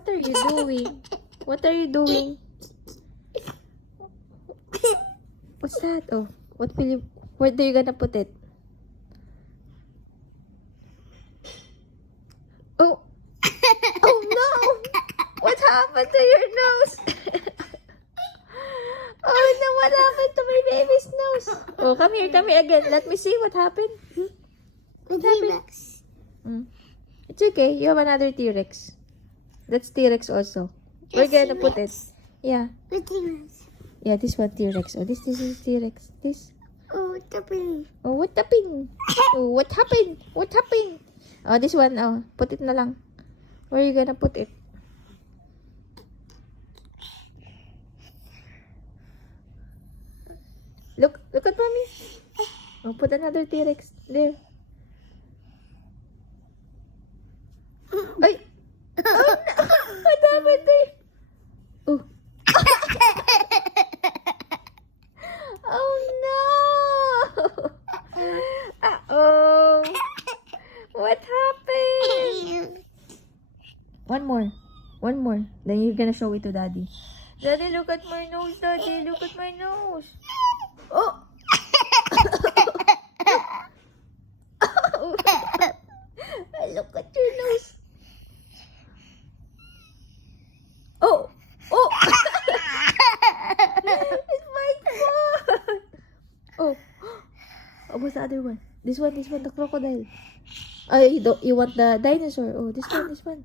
What are you doing? What are you doing? What's that? Oh, what will you... Where do you gonna put it? Oh! Oh no! What happened to your nose? Oh no, what happened to my baby's nose? Oh, come here again. Let me see what happened. What happened? It's okay. You have another T-Rex. That's T-Rex also. We're gonna put it. Yeah. Yeah, this one T-Rex. Oh, this is T-Rex. This. Oh, tapping. Oh, what happened? Oh, what happened? What happened? Oh, this one. Oh, put it na lang. Where are you gonna put it? Look at mommy. Oh, put another T-Rex there. Ay! Oh no! What happened there? Oh. Oh no! Uh-oh! What happened? One more. Then you're gonna show it to Daddy. Daddy, look at my nose, Daddy. Look at my nose. Oh! Look at your nose. Oh! It's my fault. Oh, what's the other one? This one, the crocodile. Oh, you want the dinosaur? Oh, this one.